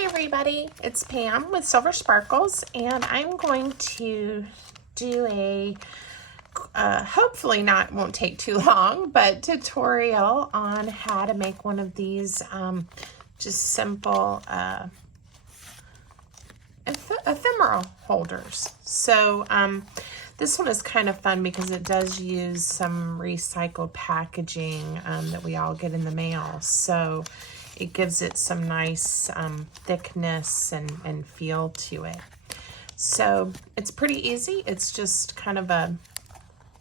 Hi everybody, it's Pam with Silver Sparkles, and I'm going to do a hopefully won't take too long, but tutorial on how to make one of these just simple ephemera holders. So this one is kind of fun because it does use some recycled packaging that we all get in the mail. So it gives it some nice thickness and feel to it. So it's pretty easy. It's just kind of a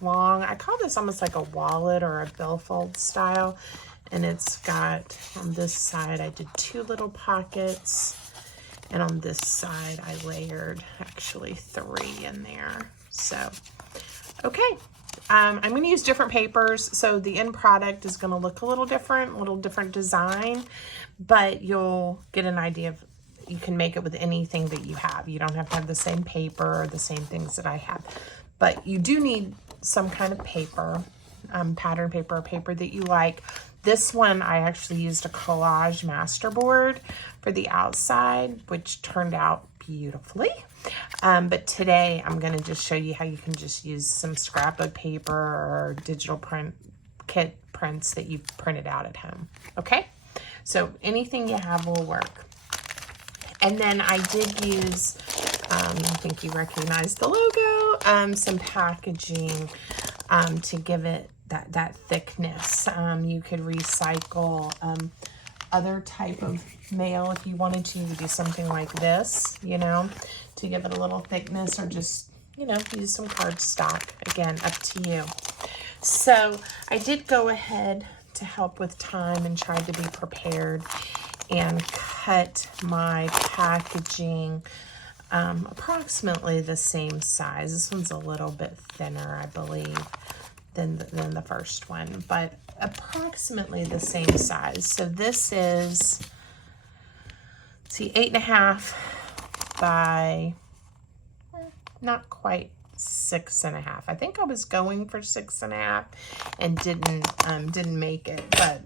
long, I call this almost like a wallet or a billfold style. And it's got, on this side, I did 2 little pockets. And on this side, I layered actually 3 in there. So, okay. I'm going to use different papers, so the end product is going to look a little different design, but you'll get an idea of, you can make it with anything that you have. You don't have to have the same paper or the same things that I have, but you do need some kind of paper, pattern paper, or paper that you like. This one, I actually used a collage masterboard for the outside, which turned out beautifully. But today I'm going to just show you how you can just use some scrapbook paper or digital print kit prints that you've printed out at home. Okay, so anything you have will work. And then I did use, I think you recognize the logo, some packaging to give it that thickness. You could recycle other type of mail if you wanted to do something like this, you know, to give it a little thickness, or just, you know, use some cardstock. Again, up to you. So I did go ahead to help with time and tried to be prepared and cut my packaging approximately the same size. This one's a little bit thinner, I believe, than the first one, but approximately the same size. So this is, see, 8.5 by not quite 6.5. I think I was going for 6.5 and didn't make it, but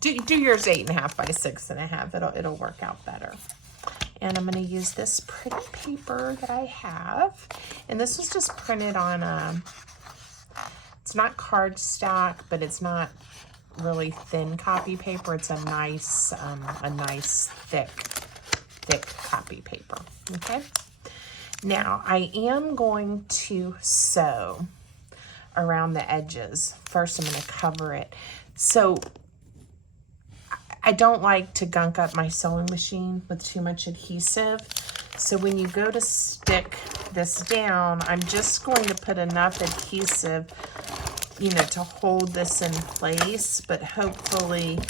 do yours 8.5 by 6.5. It'll work out better. And I'm going to use this pretty paper that I have, and this was just printed on it's not cardstock, but it's not really thin copy paper. It's a nice thick copy paper. Okay. Now I am going to sew around the edges. First, I'm going to cover it. So I don't like to gunk up my sewing machine with too much adhesive. So when you go to stick this down, I'm just going to put enough adhesive, you know, to hold this in place, but hopefully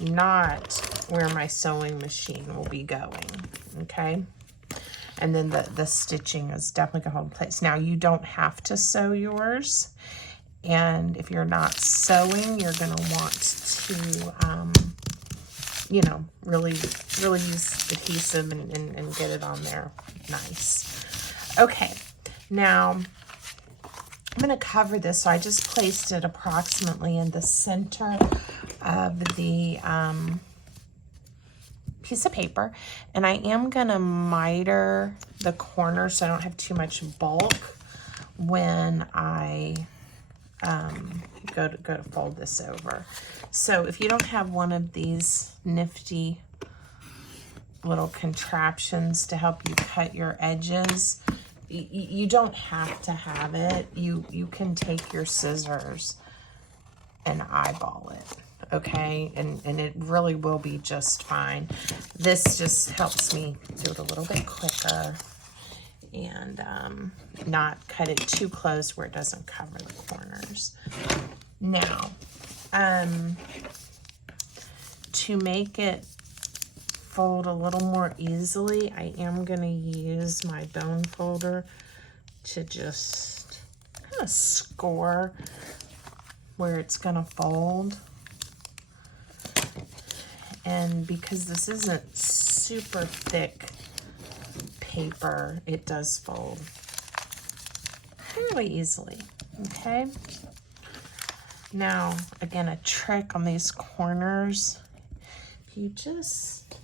not where my sewing machine will be going. Okay. And then the stitching is definitely going to hold in place. Now, you don't have to sew yours. And if you're not sewing, you're going to want to, you know, really use adhesive and get it on there nice. Okay, now I'm going to cover this. So I just placed it approximately in the center of the piece of paper, and I am going to miter the corner so I don't have too much bulk when I go to fold this over. So if you don't have one of these nifty little contraptions to help you cut your edges, you don't have to have it. You can take your scissors and eyeball it, okay? And it really will be just fine. This just helps me do it a little bit quicker and not cut it too close where it doesn't cover the corners. Now, to make it fold a little more easily, I am going to use my bone folder to just kind of score where it's going to fold. And because this isn't super thick paper, it does fold fairly easily. Okay. Now, again, a trick on these corners, if you just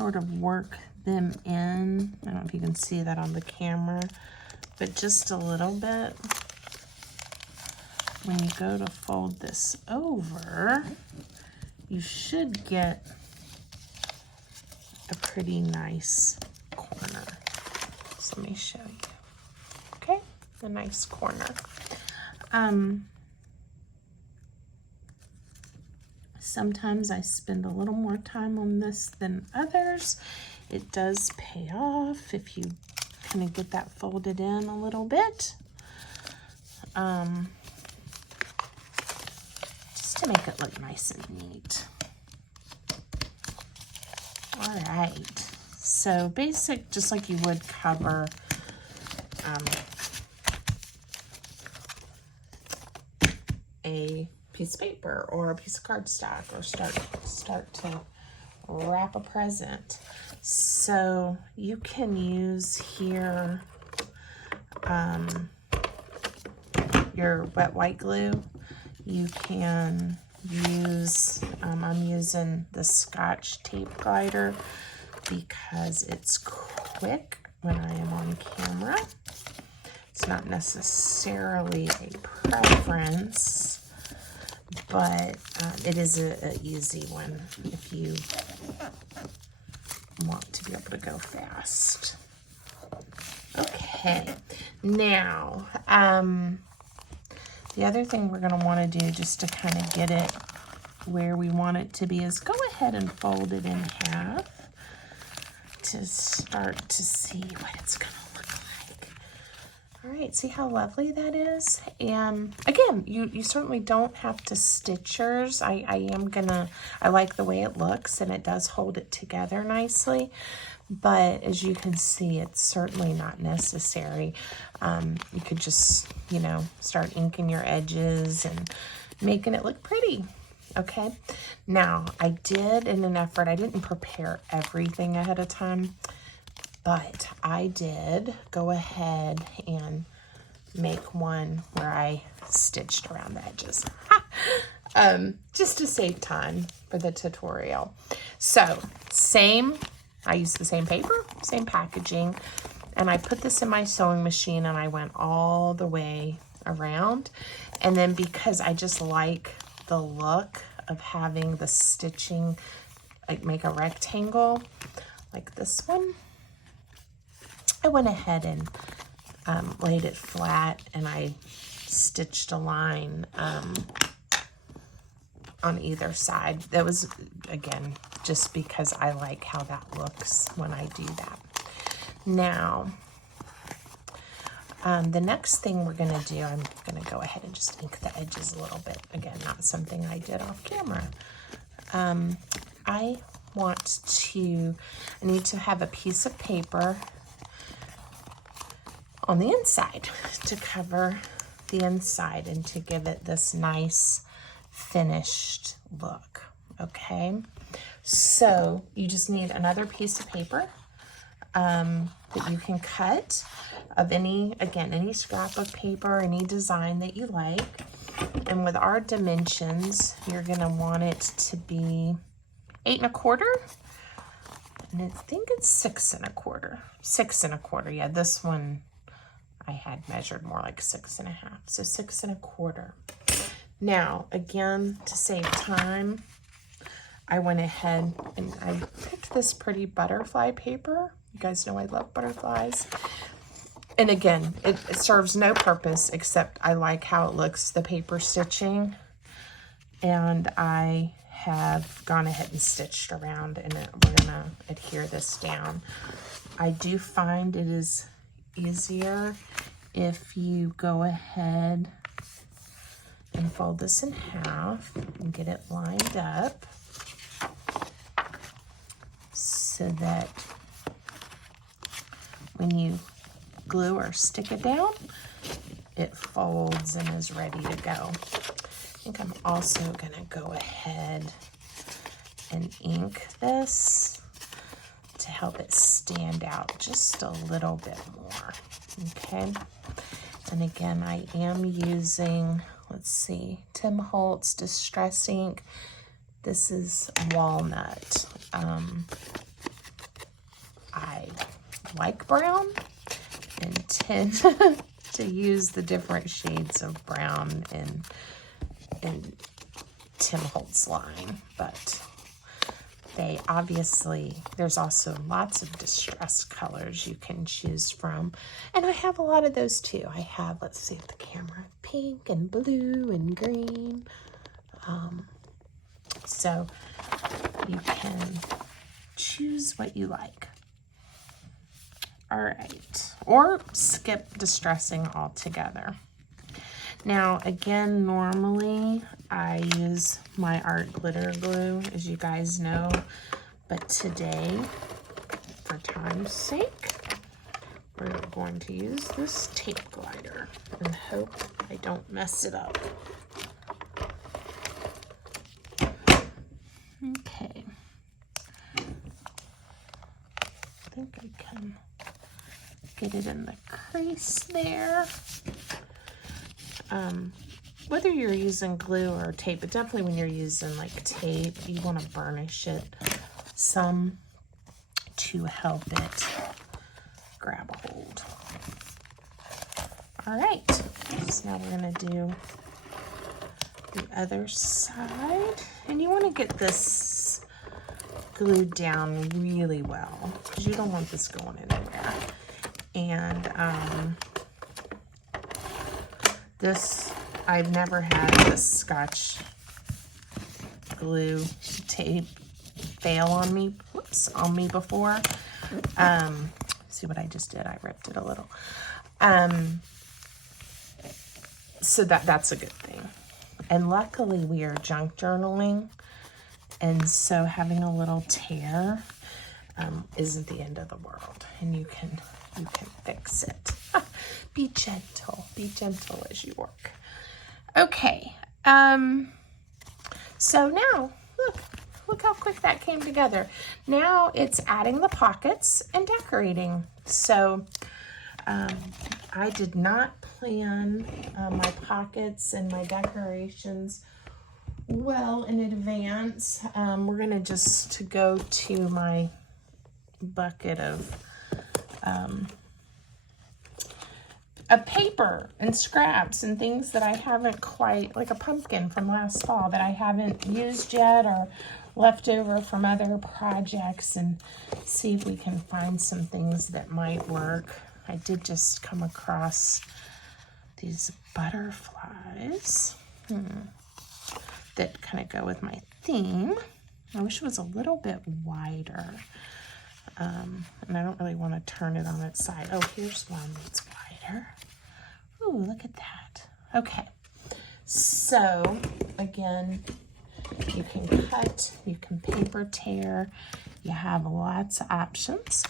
sort of work them in. I don't know if you can see that on the camera, but just a little bit. When you go to fold this over, you should get a pretty nice corner. So let me show you. Okay, a nice corner. Sometimes I spend a little more time on this than others. It does pay off if you kind of get that folded in a little bit. Just to make it look nice and neat. All right, so basic, just like you would cover a piece of paper or a piece of cardstock, or start to wrap a present. So you can use here your wet white glue. You can use, I'm using the Scotch tape glider because it's quick when I am on camera. It's not necessarily a preference, but it is an easy one if you want to be able to go fast. Okay, now the other thing we're going to want to do just to kind of get it where we want it to be is go ahead and fold it in half to start to see what it's going to look like. All right, see how lovely that is? And again, you certainly don't have to stitch yours. I like the way it looks, and it does hold it together nicely. But as you can see, it's certainly not necessary. You could just, start inking your edges and making it look pretty. Okay, now I did, in an effort, I didn't prepare everything ahead of time, but I did go ahead and make one where I stitched around the edges. Just to save time for the tutorial. So, I used the same paper, same packaging, and I put this in my sewing machine and I went all the way around. And then because I just like the look of having the stitching, like make a rectangle like this one, I went ahead and laid it flat, and I stitched a line on either side. That was, again, just because I like how that looks when I do that. Now, the next thing we're going to do, I'm going to go ahead and just ink the edges a little bit. Again, not something I did off camera. I need to have a piece of paper on the inside to cover the inside and to give it this nice finished look. Okay, so you just need another piece of paper that you can cut of any scrap of paper, any design that you like. And with our dimensions, you're gonna want it to be 8 1/4, and I think it's 6 1/4. 6 1/4, yeah, this one I had measured more like 6 1/2, so 6 1/4. Now, again, to save time, I went ahead and I picked this pretty butterfly paper. You guys know I love butterflies. And again, it serves no purpose except I like how it looks, the paper stitching. And I have gone ahead and stitched around, and we're gonna adhere this down. I do find it is easier if you go ahead and fold this in half and get it lined up so that when you glue or stick it down, it folds and is ready to go. I think I'm also going to go ahead and ink this to help it stand out just a little bit more. Okay, and again, I am using, let's see, Tim Holtz Distress Ink. This is walnut. like brown and tend to use the different shades of brown in Tim Holtz line, but they obviously, there's also lots of distressed colors you can choose from. And I have a lot of those too. I have, let's see if the camera, pink and blue and green. So you can choose what you like. All right, or skip distressing altogether. Now, again, normally I use my art glitter glue, as you guys know, but today, for time's sake, we're going to use this tape glider and hope I don't mess it up. Okay. I think I can get it in the crease there. Whether you're using glue or tape, but definitely when you're using like tape, you want to burnish it some to help it grab a hold. All right, so now we're going to do the other side, and you want to get this glued down really well because you don't want this going anywhere. And this, I've never had this Scotch glue tape fail on me, on me before. See what I just did? I ripped it a little. So that's a good thing. And luckily we are junk journaling, and so having a little tear isn't the end of the world, and you can fix it. Be gentle as you work. Okay, so now look how quick that came together. Now it's adding the pockets and decorating. So I did not plan my pockets and my decorations well in advance. We're gonna just go to my bucket of paper and scraps and things that I haven't quite, like a pumpkin from last fall that I haven't used yet or left over from other projects, and see if we can find some things that might work. I did just come across these butterflies that kind of go with my theme. I wish it was a little bit wider. And I don't really want to turn it on its side. Oh, here's one that's wider. Ooh, look at that. Okay. So, again, you can cut, you can paper tear. You have lots of options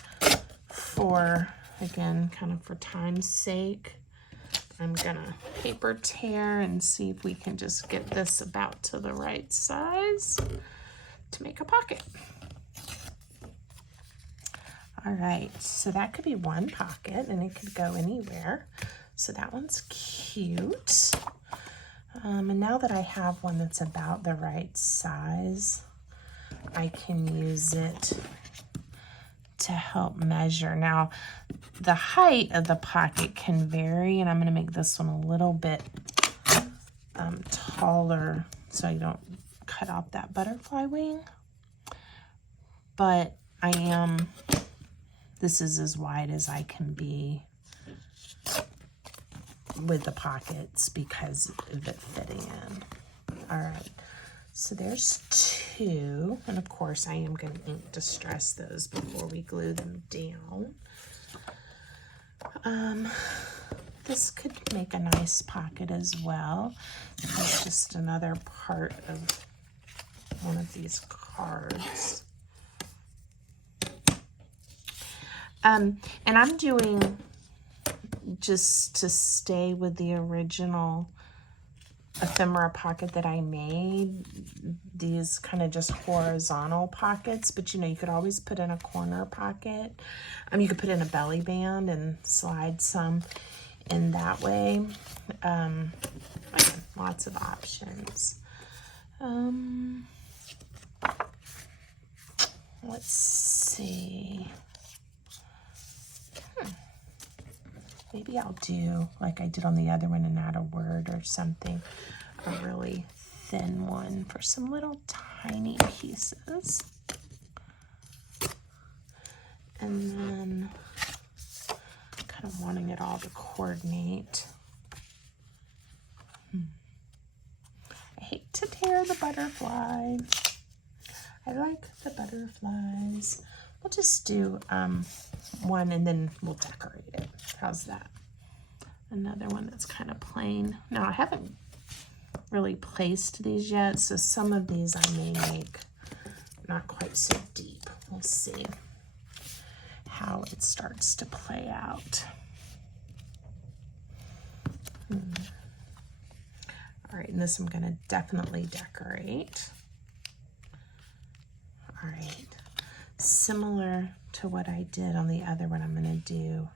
for, again, kind of for time's sake. I'm gonna paper tear and see if we can just get this about to the right size to make a pocket. All right, so that could be one pocket and it could go anywhere. So that one's cute. And now that I have one that's about the right size, I can use it to help measure. Now, the height of the pocket can vary, and I'm gonna make this one a little bit taller so I don't cut off that butterfly wing. But this is as wide as I can be with the pockets because of it fitting in. All right, so there's two, and of course I am going to ink distress those before we glue them down. This could make a nice pocket as well. It's just another part of one of these cards. And I'm doing, just to stay with the original ephemera pocket that I made, these kind of just horizontal pockets, but you know, you could always put in a corner pocket. You could put in a belly band and slide some in that way. Again, lots of options. Let's see. maybe I'll do like I did on the other one and add a word or something, a really thin one for some little tiny pieces. And then kind of wanting it all to coordinate. I hate to tear the butterfly. I like the butterflies. We'll just do one and then we'll decorate it. How's that? Another one that's kind of plain. Now I haven't really placed these yet, so some of these I may make not quite so deep. We'll see how it starts to play out. All right, and this I'm going to definitely decorate. All right, similar to what I did on the other one, I'm going to do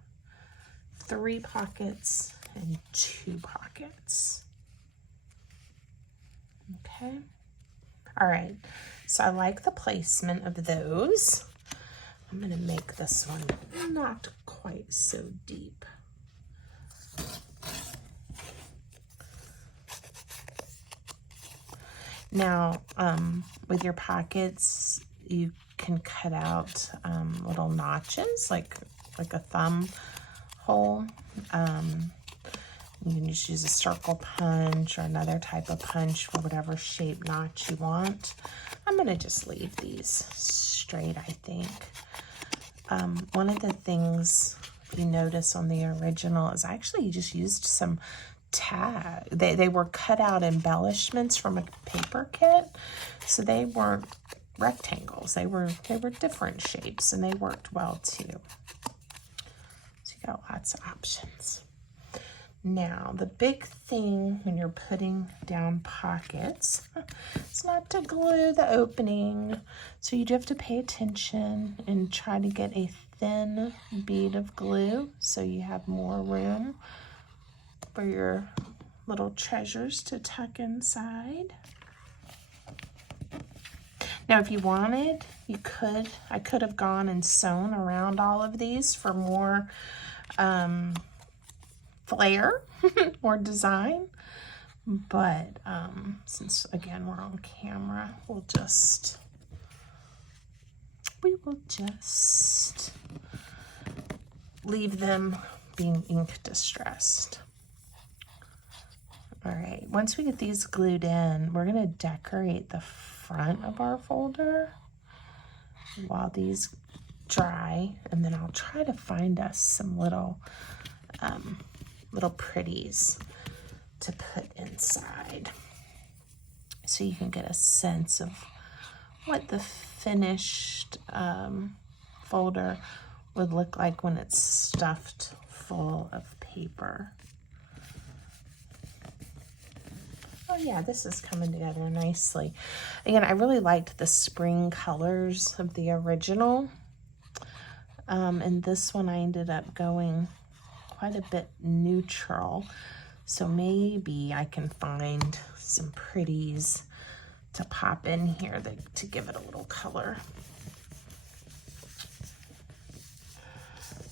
3 pockets and 2 pockets. Okay. All right, so I like the placement of those. I'm going to make this one not quite so deep. Now, with your pockets, you can cut out little notches, like a thumb hole. You can just use a circle punch or another type of punch for whatever shape notch you want. I'm going to just leave these straight, I think. One of the things you notice on the original is I actually just used some tag. They were cut out embellishments from a paper kit, so they weren't rectangles. They were different shapes, and they worked well too. So you got lots of options. Now, the big thing when you're putting down pockets is not to glue the opening. So you do have to pay attention and try to get a thin bead of glue so you have more room for your little treasures to tuck inside. Now, if you wanted, you could. I could have gone and sewn around all of these for more flair or design, but since again we're on camera, we will just leave them being ink distressed. All right, once we get these glued in, we're going to decorate the front of our folder while these dry, and then I'll try to find us some little pretties to put inside so you can get a sense of what the finished folder would look like when it's stuffed full of paper. Oh yeah, this is coming together nicely. Again, I really liked the spring colors of the original. And this one I ended up going quite a bit neutral. So maybe I can find some pretties to pop in here to give it a little color.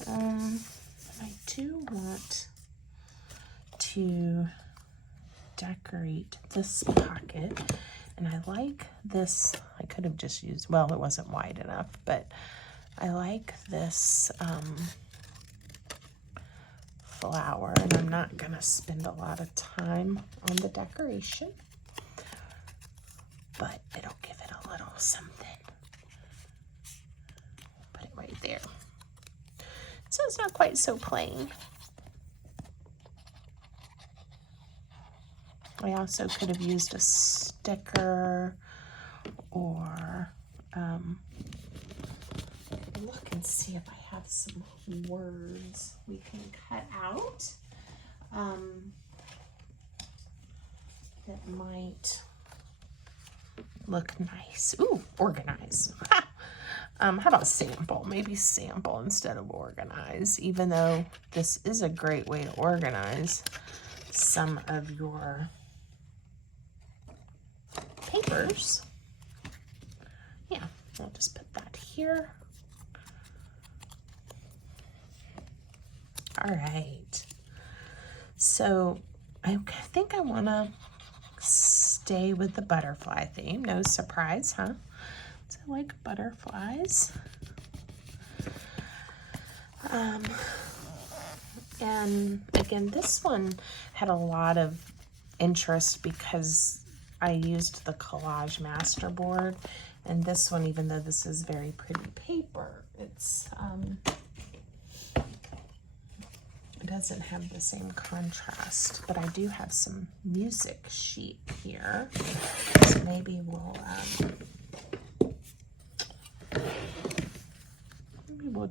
I do want to decorate this pocket, and I like this. I could have just used, well, it wasn't wide enough, but I like this flower, and I'm not gonna spend a lot of time on the decoration, but it'll give it a little something. Put it right there. So it's not quite so plain. I also could have used a sticker or look and see if I have some words we can cut out that might look nice. Ooh, organize. How about sample? Maybe sample instead of organize, even though this is a great way to organize some of your papers. Yeah, I'll just put that here. All right. So I think I want to stay with the butterfly theme. No surprise, huh? So I like butterflies. And again, this one had a lot of interest because I used the collage masterboard, and this one, even though this is very pretty paper, it's it doesn't have the same contrast, but I do have some music sheet here, so maybe we'll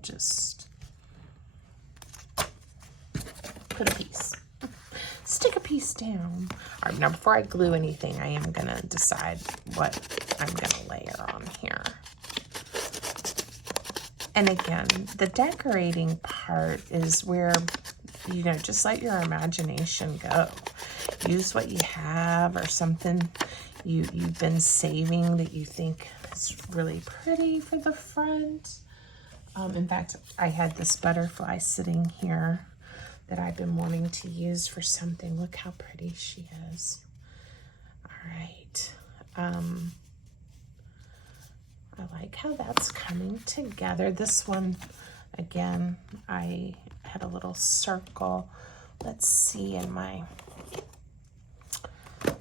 just put a piece. Stick a piece down. All right, now before I glue anything, I am gonna decide what I'm gonna layer on here. And again, the decorating part is where, you know, just let your imagination go. Use what you have or something you've been saving that you think is really pretty for the front. In fact, I had this butterfly sitting here that I've been wanting to use for something. Look how pretty she is. All right. I like how that's coming together. This one, again, I had a little circle. Let's see, in my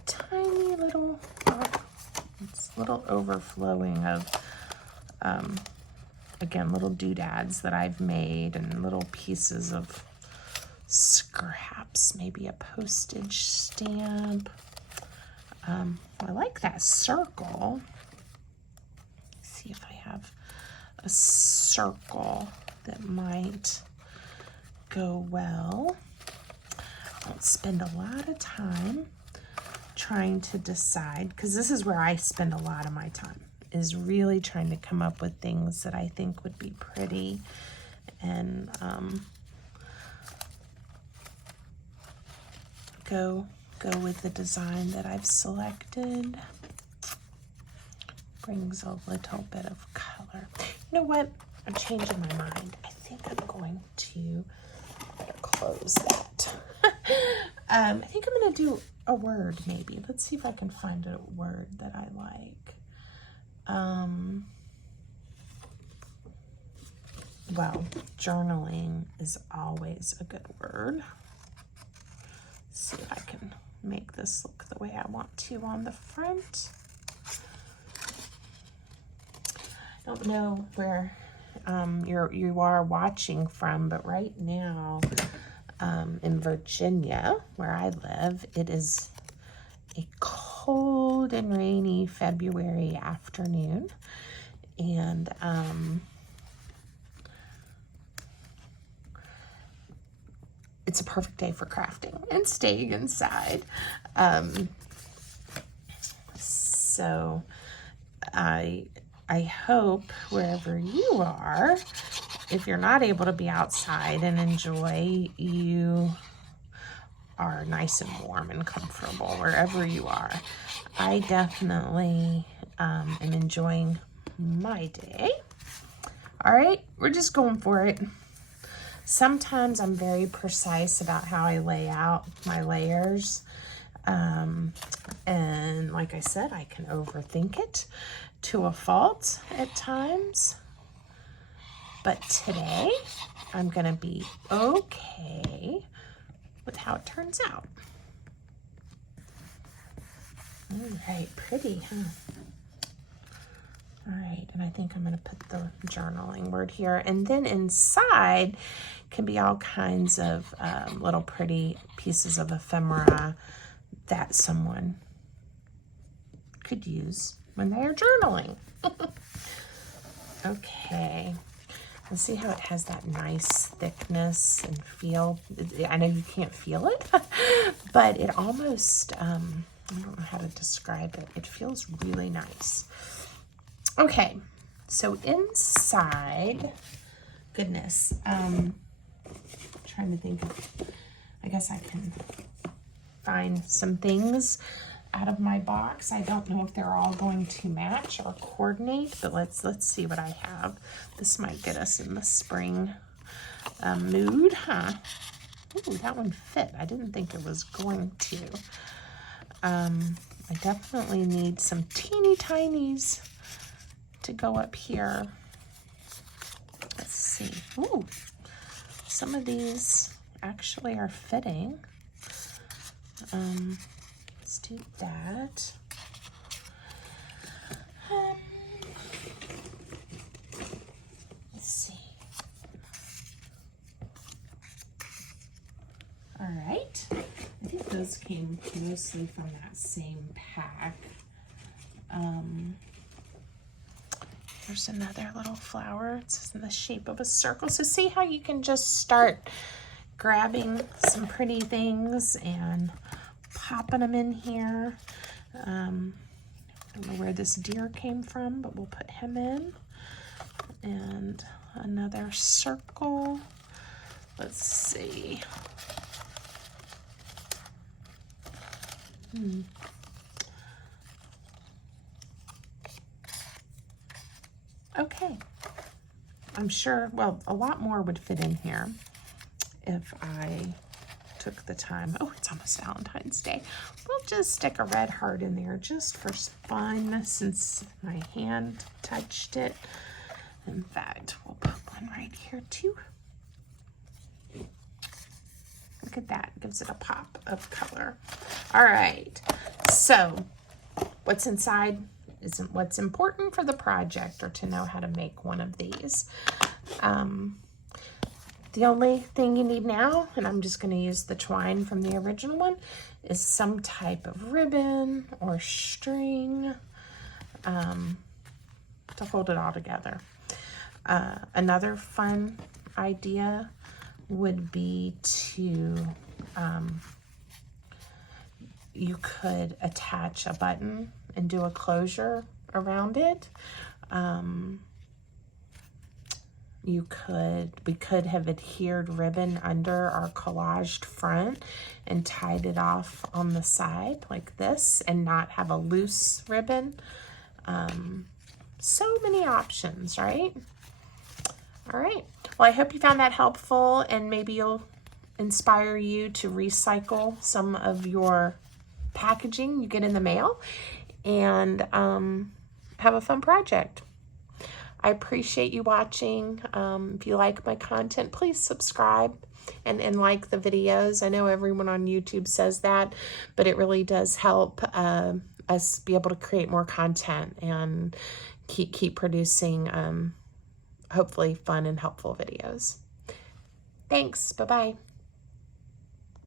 tiny little, it's a little overflowing of, again, little doodads that I've made and little pieces of scraps, maybe a postage stamp. I like that circle. Let's see if I have a circle that might go well. I won't spend a lot of time trying to decide, because this is where I spend a lot of my time, is really trying to come up with things that I think would be pretty and go with the design that I've selected. Brings a little bit of color. You know what? I'm changing my mind. I think I'm going to close that. I think I'm going to do a word maybe. Let's see if I can find a word that I like. Well, journaling is always a good word. See if I can make this look the way I want to on the front. I don't know where you are watching from, but right now in Virginia, where I live, it is a cold and rainy February afternoon, and it's a perfect day for crafting and staying inside. So I hope wherever you are, if you're not able to be outside and enjoy, you are nice and warm and comfortable wherever you are. I definitely am enjoying my day. All right, we're just going for it. Sometimes I'm very precise about how I lay out my layers. And like I said, I can overthink it to a fault at times. But today, I'm going to be okay with how it turns out. All right, pretty, huh? All right, and I think I'm going to put the journaling word here. And then inside can be all kinds of little pretty pieces of ephemera that someone could use when they are journaling. Okay, let's see how it has that nice thickness and feel. I know you can't feel it, but it almost, I don't know how to describe it. It feels really nice. Okay, so inside, goodness, trying to think of, I guess I can find some things out of my box. I don't know if they're all going to match or coordinate, but let's see what I have. This might get us in the spring mood, huh? Ooh, that one fit. I didn't think it was going to. I definitely need some teeny tinies to go up here. Let's see. Ooh, some of these actually are fitting. Let's do that. Let's see. All right. I think those came mostly from that same pack. There's another little flower. It's in the shape of a circle. So see how you can just start grabbing some pretty things and popping them in here. I don't know where this deer came from, but we'll put him in. And another circle. Let's see. Okay. I'm sure, well, a lot more would fit in here if I took the time. Oh, it's almost Valentine's Day. We'll just stick a red heart in there just for fun since my hand touched it. In fact, we'll put one right here too. Look at that, gives it a pop of color. All right, so what's inside isn't what's important for the project or to know how to make one of these. The only thing you need now, and I'm just going to use the twine from the original one, is some type of ribbon or string to hold it all together. Another fun idea would be to, you could attach a button and do a closure around it. We could have adhered ribbon under our collaged front and tied it off on the side like this and not have a loose ribbon. So many options, right? All right. Well, I hope you found that helpful and maybe you'll inspire you to recycle some of your packaging you get in the mail and have a fun project. I appreciate you watching. If you like my content, please subscribe and like the videos. I know everyone on YouTube says that, but it really does help us be able to create more content and keep producing hopefully fun and helpful videos. Thanks. Bye-bye.